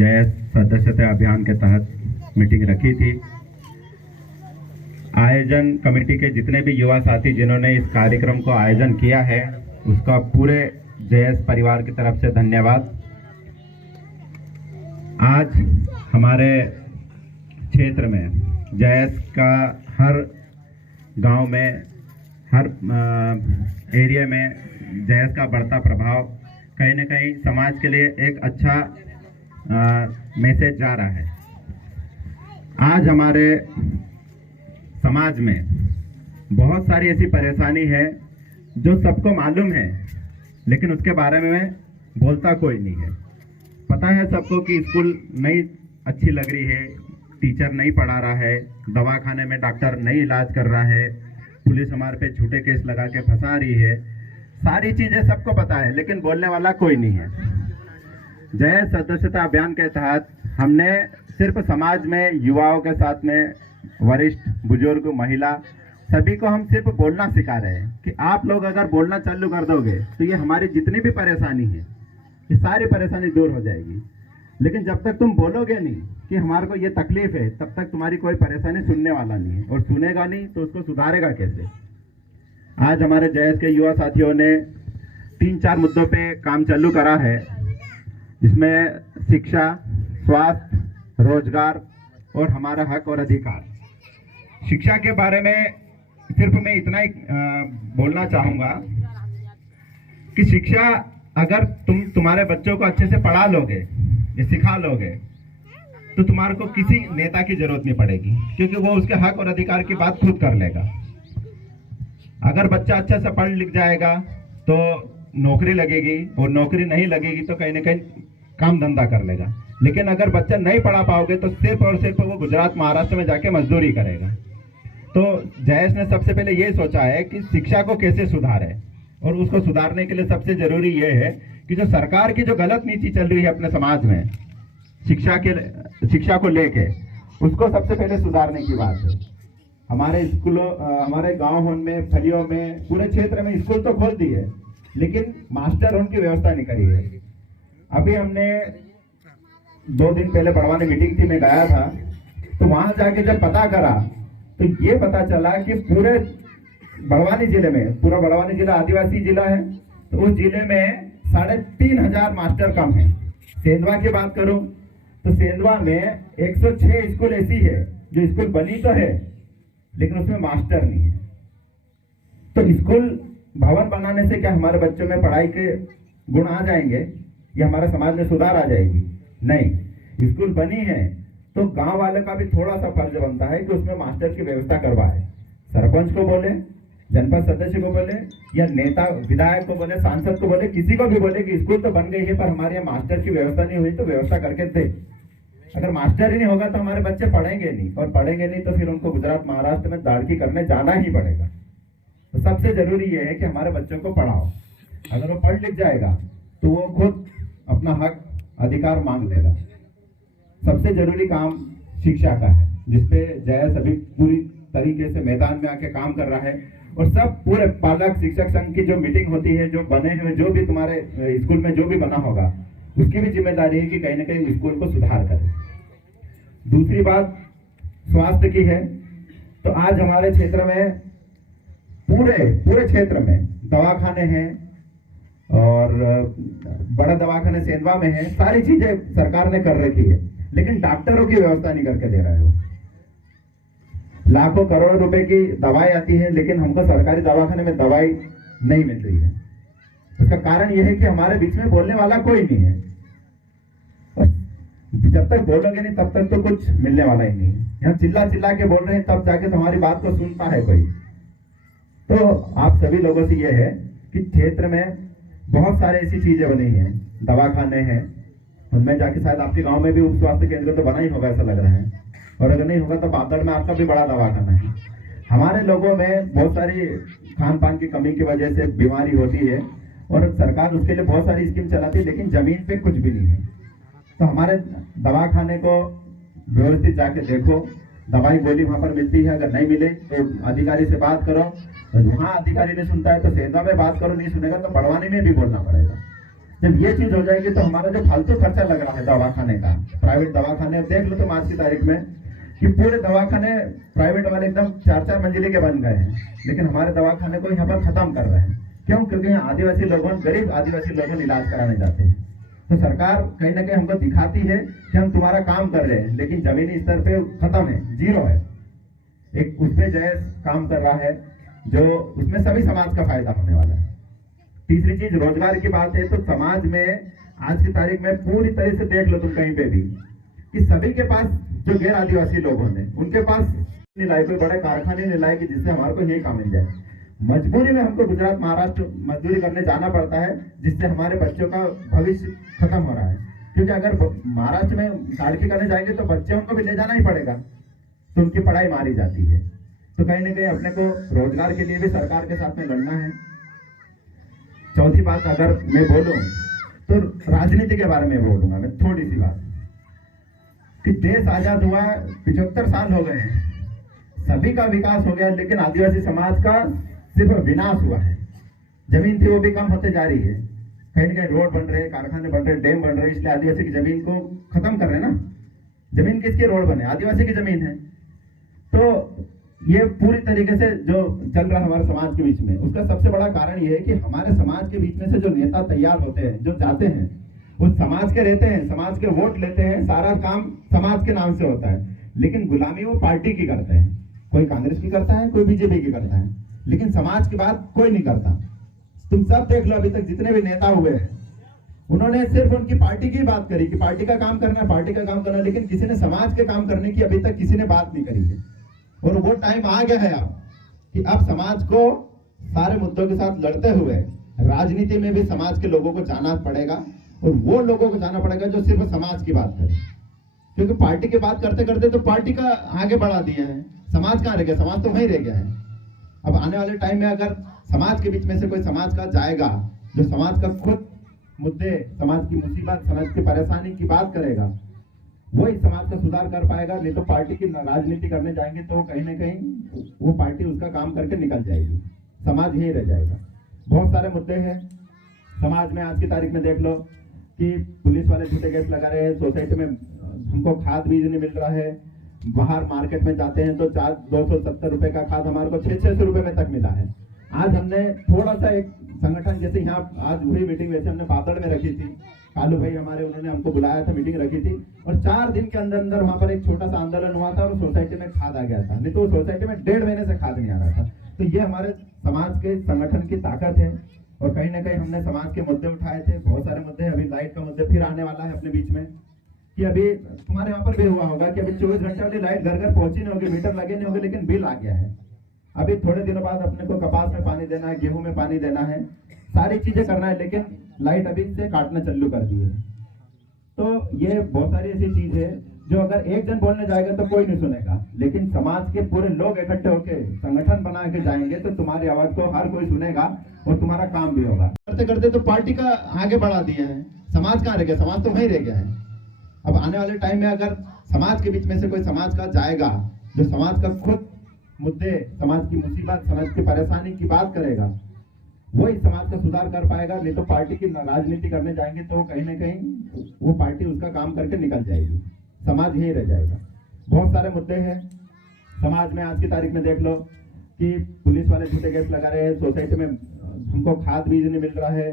जय सदस्यता अभियान के तहत मीटिंग रखी थी। आयोजन कमेटी के जितने भी युवा साथी जिन्होंने इस कार्यक्रम को आयोजन किया है उसका पूरे जयस परिवार की तरफ से धन्यवाद। आज हमारे क्षेत्र में जयस का हर गांव में, हर एरिया में जयस का बढ़ता प्रभाव कहीं न कहीं समाज के लिए एक अच्छा मैसेज जा रहा है। आज हमारे समाज में बहुत सारी ऐसी परेशानी है जो सबको मालूम है, लेकिन उसके बारे में बोलता कोई नहीं है। पता है सबको कि स्कूल नहीं अच्छी लग रही है, टीचर नहीं पढ़ा रहा है, दवाखाने में डॉक्टर नहीं इलाज कर रहा है, पुलिस हमारे पे झूठे केस लगा के फंसा रही है। सारी चीजें सबको पता है, लेकिन बोलने वाला कोई नहीं है। जय सदस्यता अभियान के तहत हमने सिर्फ समाज में युवाओं के साथ में वरिष्ठ, बुजुर्ग, महिला सभी को हम सिर्फ बोलना सिखा रहे हैं कि आप लोग अगर बोलना चालू कर दोगे तो ये हमारी जितनी भी परेशानी है ये सारी परेशानी दूर हो जाएगी। लेकिन जब तक तुम बोलोगे नहीं कि हमारे को ये तकलीफ है, तब तक तुम्हारी कोई परेशानी सुनने वाला नहीं है, और सुनेगा नहीं तो उसको सुधारेगा कैसे। आज हमारे जयस के युवा साथियों ने 3-4 मुद्दों पे काम चालू करा है, जिसमें शिक्षा, स्वास्थ्य, रोजगार और हमारा हक और अधिकार। शिक्षा के बारे में सिर्फ मैं इतना ही बोलना चाहूँगा कि शिक्षा अगर तुम्हारे बच्चों को अच्छे से पढ़ा लोगे या सिखा लोगे तो तुम्हारे को किसी नेता की जरूरत नहीं पड़ेगी, क्योंकि वो उसके हक और अधिकार की बात खुद कर लेगा। अगर बच्चा अच्छे से पढ़ लिख जाएगा तो नौकरी लगेगी, और नौकरी नहीं लगेगी तो कहीं ना कहीं काम धंधा कर लेगा। लेकिन अगर बच्चा नहीं पढ़ा पाओगे तो सिर्फ और सिर्फ वो गुजरात, महाराष्ट्र में जाके मजदूरी करेगा। तो जयस ने सबसे पहले ये सोचा है कि शिक्षा को कैसे सुधारे, और उसको सुधारने के लिए सबसे जरूरी ये है कि जो सरकार की जो गलत नीति चल रही है अपने समाज में शिक्षा को लेके, उसको सबसे पहले सुधारने की बात है। हमारे स्कूलों, हमारे गांव में, फलियों में, पूरे क्षेत्र में स्कूल तो खोल दिए, लेकिन मास्टर उनकी व्यवस्था नहीं करी है। अभी हमने 2 दिन पहले बड़वानी मीटिंग थी, मैं गया था, तो वहां जाके जब पता करा तो ये पता चला कि पूरे बड़वानी जिले में, पूरा बड़वानी जिला आदिवासी जिला है, तो उस जिले में 3500 मास्टर कम है। सेंधवा की बात करूं तो सेंधवा में 106 स्कूल ऐसी है जो स्कूल बनी तो है लेकिन उसमें मास्टर नहीं है। तो स्कूल भवन बनाने से क्या हमारे बच्चों में पढ़ाई के गुण आ जाएंगे या हमारे समाज में सुधार आ जाएगी? नहीं। स्कूल बनी है तो गांव वाले का भी थोड़ा सा फर्ज बनता है कि उसमें मास्टर की व्यवस्था करवाए। सरपंच को बोले, जनपद सदस्य को बोले, या नेता विधायक को बोले, सांसद को बोले, किसी को भी बोले कि स्कूल तो बन गई है पर हमारे यहाँ मास्टर की व्यवस्था नहीं हुई, तो व्यवस्था करके दे। अगर मास्टर ही नहीं होगा तो हमारे बच्चे पढ़ेंगे नहीं, और पढ़ेंगे नहीं तो फिर उनको गुजरात, महाराष्ट्र में दाढ़ी करने जाना ही पड़ेगा। तो सबसे जरूरी ये है कि हमारे बच्चों को पढ़ाओ। अगर वो पढ़ लिख जाएगा तो वो खुद अपना हक, अधिकार मांग लेगा। सबसे जरूरी काम शिक्षा का है, जिसपे जयस अभी पूरी तरीके से मैदान में आके काम कर रहा है। और सब पूरे पालक शिक्षक संघ की जो मीटिंग होती है, जो बने हुए, जो भी तुम्हारे स्कूल में जो भी बना होगा, उसकी भी जिम्मेदारी है कि कहीं ना कहीं स्कूल को सुधार करें। दूसरी बात स्वास्थ्य की है। तो आज हमारे क्षेत्र में पूरे क्षेत्र में दवाखाने हैं, और बड़ा दवाखाने सेंधवा में है। सारी चीजें सरकार ने कर रखी है, लेकिन डॉक्टरों की व्यवस्था नहीं करके दे रहा है। लाखों करोड़ों रुपए की दवाई आती है, लेकिन हमको सरकारी दवाखाने में दवाई नहीं मिल रही है। उसका कारण यह है कि हमारे बीच में बोलने वाला कोई नहीं है। जब तक बोलोगे नहीं तब तक तो कुछ मिलने वाला ही नहीं है। यहाँ चिल्ला चिल्ला के बोल रहे हैं, तब जाके तुम्हारी बात को सुनता है कोई। तो आप सभी लोगों से यह है कि क्षेत्र में बहुत सारे ऐसी चीजें बनी हैं, दवाखाने हैं, उनमें जाके शायद आपके गांव में भी उप स्वास्थ्य केंद्र तो बना ही होगा ऐसा लग रहा है, और अगर नहीं होगा तो बादल में आपका भी बड़ा दवाखाना है। हमारे लोगों में बहुत सारी खान पान की कमी की वजह से बीमारी होती है, और सरकार उसके लिए बहुत सारी स्कीम चलाती है, लेकिन जमीन पे कुछ भी नहीं है। तो हमारे दवाखाने को व्यवस्थित जाके देखो, दवाई गोली वहां पर मिलती है, अगर नहीं मिले तो अधिकारी से बात करो, वहाँ अधिकारी नहीं सुनता है तो सेंधवा में बात करो, नहीं सुनेगा तो बड़वानी में भी बोलना पड़ेगा। जब ये चीज हो जाएगी तो हमारा जो फालतू खर्चा लग रहा है दवाखाने का, प्राइवेट दवाखाने देख लो तुम आज की तारीख में कि पूरे दवाखाने प्राइवेट वाले एकदम 4-4 मंजिले के बन गए हैं, लेकिन हमारे दवाखाने को यहाँ पर खत्म कर रहे हैं। क्यों? क्योंकि यहाँ आदिवासी लोगों, गरीब आदिवासी लोगों इलाज कराने जाते हैं। तो सरकार कहीं ना कहीं हमको दिखाती है कि हम तुम्हारा काम कर रहे हैं, लेकिन जमीनी स्तर पे खत्म है, जीरो है। एक उसमें जायज काम कर रहा है जो उसमें सभी समाज का फायदा होने वाला है। तीसरी चीज रोजगार की बात है, तो समाज में आज की तारीख में पूरी तरह से देख लो तुम कहीं पे भी कि सभी के पास, जो गैर आदिवासी लोग होंगे उनके पास नहीं लाए, कोई बड़े कारखाने नहीं लाए कि जिससे हमारे को यही काम मिल जाए। मजबूरी में हमको गुजरात महाराष्ट्र मजदूरी करने जाना पड़ता है, जिससे हमारे बच्चों का भविष्य खत्म हो रहा है। क्योंकि अगर महाराष्ट्र में साड़की करने जाएंगे तो बच्चों को भी ले जाना ही पड़ेगा, तो उनकी पढ़ाई मारी जाती है। तो कहीं ना कहीं अपने को रोजगार के लिए भी सरकार के साथ में लड़ना है। चौथी बात अगर मैं बोलूं तो राजनीति के बारे में बोलूंगा मैं थोड़ी सी बात, कि देश आजाद हुआ 75 साल हो गए हैं, सभी का विकास हो गया, लेकिन आदिवासी समाज का सिर्फ विनाश हुआ है। जमीन थी वो भी कम होते जा रही है, कहीं ना कहीं रोड बन रहे, कारखाने बन रहे, डैम बन रहे, इसलिए आदिवासी की जमीन को खत्म कर रहे हैं ना। जमीन किसकी? रोड बने, आदिवासी की जमीन है। तो ये पूरी तरीके से जो चल रहा है हमारे समाज के बीच में, उसका सबसे बड़ा कारण ये है कि हमारे समाज के बीच में से जो नेता तैयार होते हैं, जो जाते हैं, वो समाज के रहते हैं, समाज के वोट लेते हैं, सारा काम समाज के नाम से होता है, लेकिन गुलामी वो पार्टी की करते हैं। कोई कांग्रेस की करता है, कोई बीजेपी की करता है, लेकिन समाज की बात कोई नहीं करता। तुम सब देख लो, अभी तक जितने भी नेता हुए हैं उन्होंने सिर्फ उनकी पार्टी की बात करी कि पार्टी का काम करना है, पार्टी का काम करना है, लेकिन किसी ने समाज के काम करने की अभी तक किसी ने बात नहीं करी है। और वो टाइम आ गया है अब कि अब समाज को सारे मुद्दों के साथ लड़ते हुए राजनीति में भी समाज के लोगों को जाना पड़ेगा, और वो लोगों को जाना पड़ेगा जो सिर्फ समाज की बात करें। क्योंकि पार्टी की बात करते करते तो पार्टी का आगे बढ़ा दिया है, समाज कहाँ रह गया? समाज तो वहीं रह गया है। अब आने वाले टाइम में अगर समाज के बीच में से कोई समाज का जाएगा जो समाज का खुद मुद्दे, समाज की मुसीबत, समाज की परेशानी की बात करेगा, वही समाज का सुधार कर पाएगा। नहीं तो पार्टी की राजनीति करने जाएंगे तो कहीं ना कहीं वो पार्टी उसका काम करके निकल जाएगी, समाज यही रह जाएगा। बहुत सारे मुद्दे हैं समाज में। आज की तारीख में देख लो कि पुलिस वाले झूठे केस लगा रहे हैं, सोसाइटी में हमको खाद बीज नहीं मिल रहा है, बाहर मार्केट में जाते हैं तो 270 रुपए का खाद हमारे को 600 रुपए में तक मिला है। आज हमने थोड़ा सा एक संगठन, जैसे यहाँ आज हुई मीटिंग, वैसे हमने बादल में रखी थी, कालू भाई हमारे, उन्होंने हमको बुलाया था, मीटिंग रखी थी, और 4 दिन के अंदर अंदर वहां पर एक छोटा सा आंदोलन हुआ था और सोसाइटी में खाद आ गया था। नहीं तो सोसाइटी में 1.5 महीने से खाद नहीं आ रहा था। तो ये हमारे समाज के संगठन की ताकत है। और कहीं ना कहीं हमने समाज के मुद्दे उठाए थे, बहुत सारे मुद्दे। अभी लाइट का मुद्दे फिर आने वाला है अपने बीच में, कि अभी तुम्हारे यहाँ पर भी हुआ होगा कि अभी 24 घंटे वाली लाइट घर घर पहुंची नहीं होगी, मीटर लगे नहीं होंगे, लेकिन बिल आ गया है। अभी थोड़े दिनों बाद अपने को कपास में पानी देना है, गेहूं में पानी देना है, सारी चीजें करना है, लेकिन लाइट अभी से काटना चालू कर दी है। तो ये बहुत सारी ऐसी चीज है जो अगर एक जन बोलने जाएगा तो कोई नहीं सुनेगा, लेकिन समाज के पूरे लोग इकट्ठे होकर संगठन बना के जाएंगे तो तुम्हारी आवाज को हर कोई सुनेगा और तुम्हारा काम भी होगा। करते करते तो पार्टी का आगे बढ़ा दिया है, समाज कहाँ रह गया? समाज तो वहीं रह गया है। अब आने वाले टाइम में अगर समाज के बीच में से कोई समाज का जाएगा जो समाज का खुद मुद्दे, समाज की मुसीबत, समाज की परेशानी की बात करेगा, वही समाज का सुधार कर पाएगा। नहीं तो पार्टी की राजनीति करने जाएंगे तो कहीं ना कहीं वो पार्टी उसका काम करके निकल जाएगी, समाज यही रह जाएगा। बहुत सारे मुद्दे हैं समाज में। आज की तारीख में देख लो कि पुलिस वाले झूठे केस लगा रहे हैं, सोसाइटी में हमको खाद बीज नहीं मिल रहा है,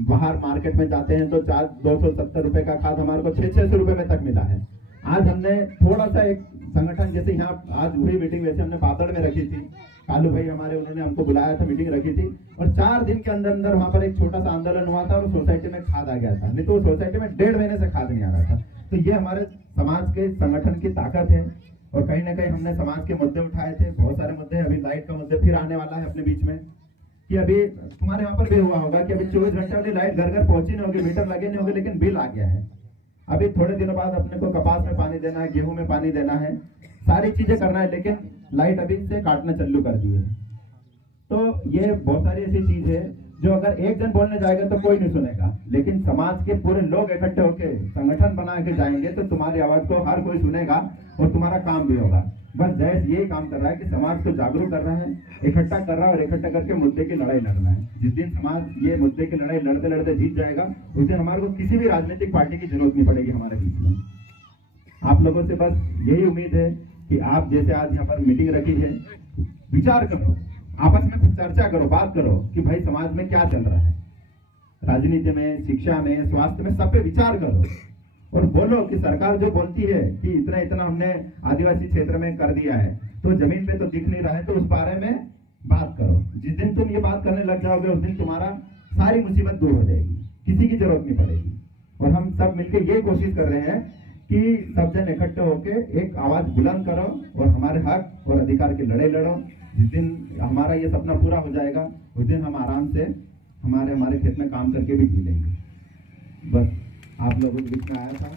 बाहर मार्केट में जाते हैं तो 270 रुपए का खाद हमारे को 600 रुपए में तक मिला है। आज हमने थोड़ा सा एक संगठन, जैसे यहाँ आज हुई मीटिंग, वैसे हमने बादल में रखी थी, कालू भाई हमारे, उन्होंने हमको बुलाया था, मीटिंग रखी थी, और 4 दिन के अंदर अंदर वहां पर एक छोटा सा आंदोलन हुआ था और सोसाइटी में खाद आ गया था। नहीं तो सोसाइटी में 1.5 महीने से खाद नहीं आ रहा था। तो ये हमारे समाज के संगठन की ताकत है। और कहीं ना कहीं हमने समाज के मुद्दे उठाए थे, बहुत सारे मुद्दे। अभी लाइट का मुद्दे फिर आने वाला है अपने बीच में, कि अभी तुम्हारे यहाँ पर भी हुआ होगा कि अभी 24 घंटे वाली लाइट घर घर पहुंची नहीं होगी, मीटर लगे नहीं होंगे, लेकिन बिल आ गया है। अभी थोड़े दिनों बाद अपने को कपास में पानी देना है, गेहूं में पानी देना है, सारी चीजें करना है, लेकिन लाइट अभी से काटना चालू कर दी है। तो ये बहुत सारी ऐसी चीज है जो अगर एक जन बोलने जाएगा तो कोई नहीं सुनेगा, लेकिन समाज के पूरे लोग इकट्ठे होकर संगठन बना के जाएंगे तो तुम्हारी आवाज को हर कोई सुनेगा और तुम्हारा काम भी होगा। बस जयेश यही काम कर रहा है कि समाज को जागरूक कर रहा है, इकट्ठा कर रहा है और इकट्ठा करके मुद्दे की लड़ाई लड़ना है। जिस दिन समाज ये मुद्दे की लड़ाई लड़ते लड़ते जीत जाएगा, उस दिन हमारे को किसी भी राजनीतिक पार्टी की जरूरत नहीं पड़ेगी हमारे बीच में। आप लोगों से बस यही उम्मीद है कि आप जैसे आज यहाँ पर मीटिंग रखी है, विचार करो, आपस में कुछ चर्चा करो, बात करो कि भाई समाज में क्या चल रहा है, राजनीति में, शिक्षा में, स्वास्थ्य में, सब पे विचार करो और बोलो कि सरकार जो बोलती है कि इतना इतना हमने आदिवासी क्षेत्र में कर दिया है, तो जमीन पे तो दिख नहीं रहा है, तो उस बारे में बात करो। जिस दिन तुम ये बात करने लग जाओगे उस दिन तुम्हारा सारी मुसीबत दूर हो जाएगी, किसी की जरूरत नहीं पड़ेगी। और हम सब मिलकर ये कोशिश कर रहे हैं कि सब जन इकट्ठे होके एक आवाज बुलंद करो और हमारे हक और अधिकार की लड़ाई लड़ो। जिस दिन हमारा ये सपना पूरा हो जाएगा उस दिन हम आराम से हमारे खेत में काम करके भी जी लेंगे। बस आप लोगों के बीच में आया था।